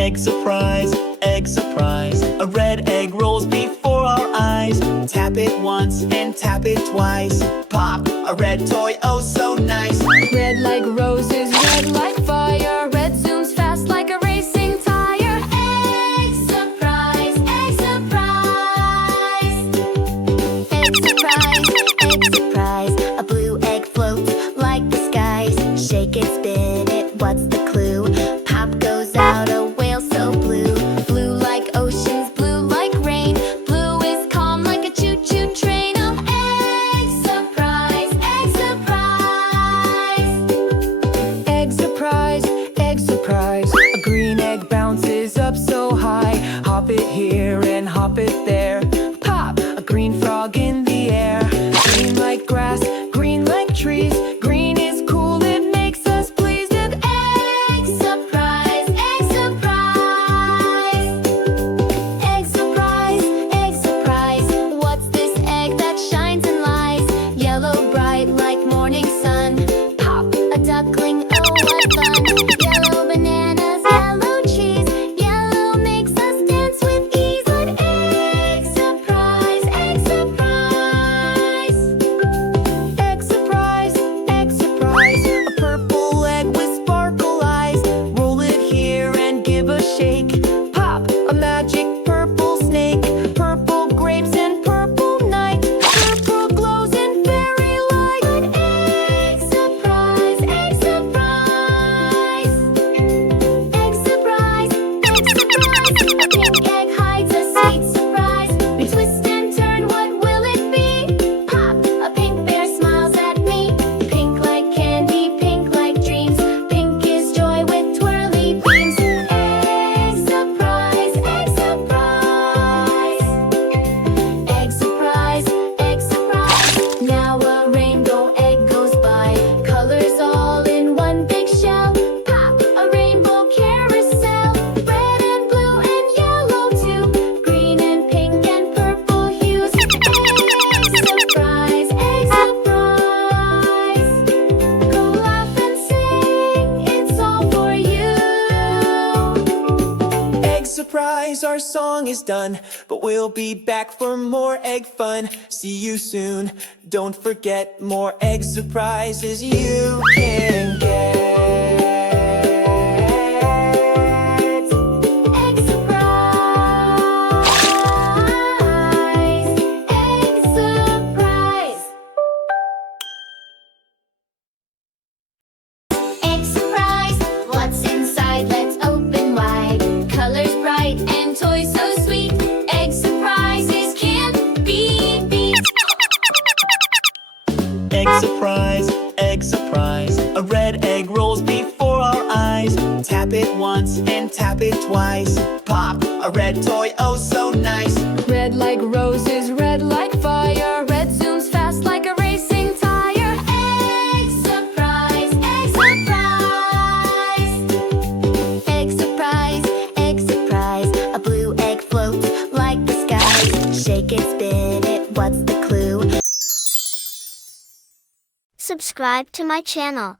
Egg surprise, egg surprise. A red egg rolls before our eyes. Tap it once and tap it twice. Pop, a red toy, oh so nice. Red like roses, red like fire. Red zooms fast like a racing tire. Egg surprise, egg surprise. Egg surprise, egg surprise. A blue egg floats like the skies. Shake it, spin it, what's the clue? Pop goes out a whale so blue. Blue like oceans, blue like rain. Blue is calm like a choo-choo train. Oh, egg surprise, egg surprise. Egg surprise, egg surprise. A green egg bounces up so high. Hop it here and hop it there. Pop, a green frog in the air. Green like grass, green like trees. Green is cool, it makes us pleased. And egg surprise, egg surprise. Egg surprise, egg surprise. What's this egg that shines and lies? Yellow bright like morning sun. Pop, a duckling, oh what fun. Yellow bananas, yellow cheese. Yellow makes us dance with ease. But egg surprise, egg surprise. Egg surprise, egg surprise. A purple egg with sparkle eyes. Roll it here and give a shake. Pop, a magic purple snake. Purple grapes and purple night. Purple glows in fairy light. But egg surprise, egg surprise. Egg surprise, egg surprise. A pink egg hides a sweet surprise. We twist and turn, what will it be? Pop, a pink bear smiles at me. Pink like candy, pink like dreams. Pink is joy with twirly beams. Egg surprise, egg surprise. Egg surprise, egg surprise. Now a rainbow egg goes by. Colors all in one big shell. Pop, a rainbow carousel. Red and blue and yellow too. Green and pink and purple hues. Egg surprise, egg surprise. Go laugh and sing, it's all for you. Egg surprise, our song is done, but we'll be back for more egg fun. See you soon. Don't forget, more egg surprises you can get. Egg surprise, egg surprise. Egg surprise, what's inside? Let's open wide. Colors bright and toys so sweet. Egg surprises can't be beat. Egg surprise, egg surprise. A red egg rolls before our eyes. Tap it once and tap it twice. Pop, a red toy, oh so nice. Red like roses, red like fire. Red zooms fast like a racing tire. Egg surprise, egg surprise. Egg surprise, egg surprise. A blue egg floats like the skies. Shake it, spin it, what's the clue? Subscribe to my channel.